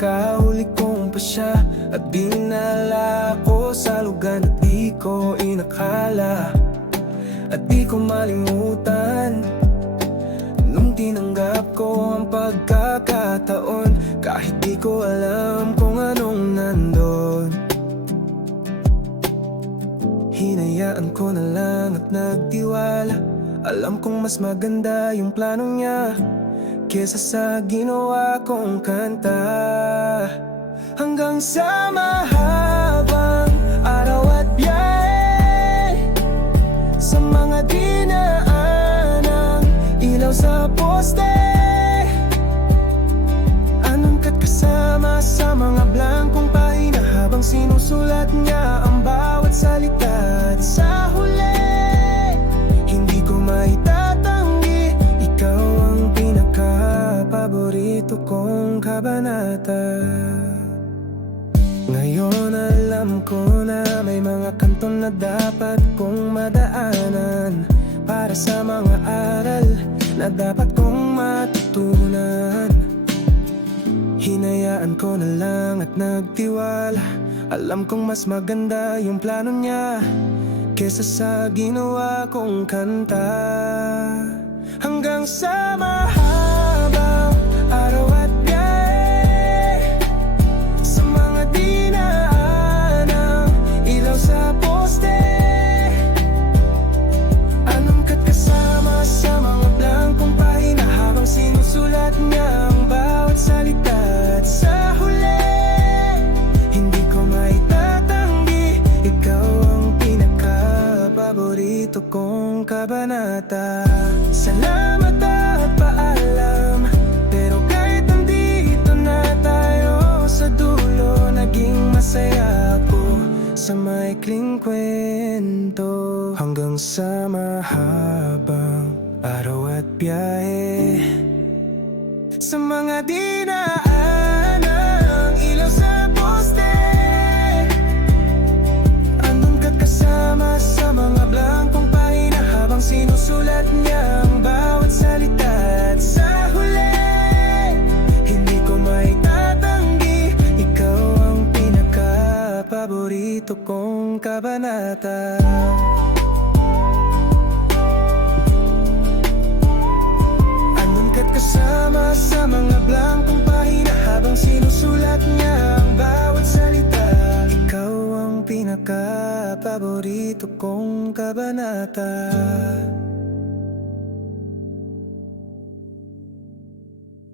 pagkahuli kong pa siya at binala ko sa lugar na di ko inakala at di ko malimutan. Nung tinanggap ko ang pagkakataon, kahit di ko alam kung anong nandun, hinayaan ko na lang at nagtiwala. Alam kong mas maganda yung plano niya kesa sa ginawa kong kanta. Hanggang sa mahabang araw at biyahe, sa mga dinaanang ilaw sa poste, anungkat kasama sa mga blankong pahina habang sinusulat niya ang bawat salita. At sa huli, hindi ko maitatanggi, ikaw ang pinaka-paborito kong kabanata. Ngayon alam ko na may mga kanton na dapat kong madaanan para sa mga aral na dapat kong matutunan. Hinayaan ko na lang at nagtiwala. Alam kong mas maganda yung plano niya kesa sa ginawa kong kanta. Hanggang sa mahabang araw at biyahe, sa mga dinaanang ilaw sa poste, anungkat kasama sa mga blankong pahina habang sinusulat niya ang bawat salita. At sa huli, hindi ko maitatanggi, ikaw ang pinaka-paborito kong kabanata. Salamat at paalam, pero kahit nandito na tayo sa dulo, naging masaya ako sa maikling kwento. Hanggang sa mahabang araw at biyahe, sa mga dinaanang ilaw sa poste, anungkat kasama sa mga blankong pahina habang sinusulat niya ang bawat salita. At sa huli, hindi ko maitatanggi, ikaw ang pinaka-paborito kong kabanata. Kasama sa mga blankong pahina habang sinusulat niya ang bawat salita. Ikaw ang pinaka-paborito kong kabanata.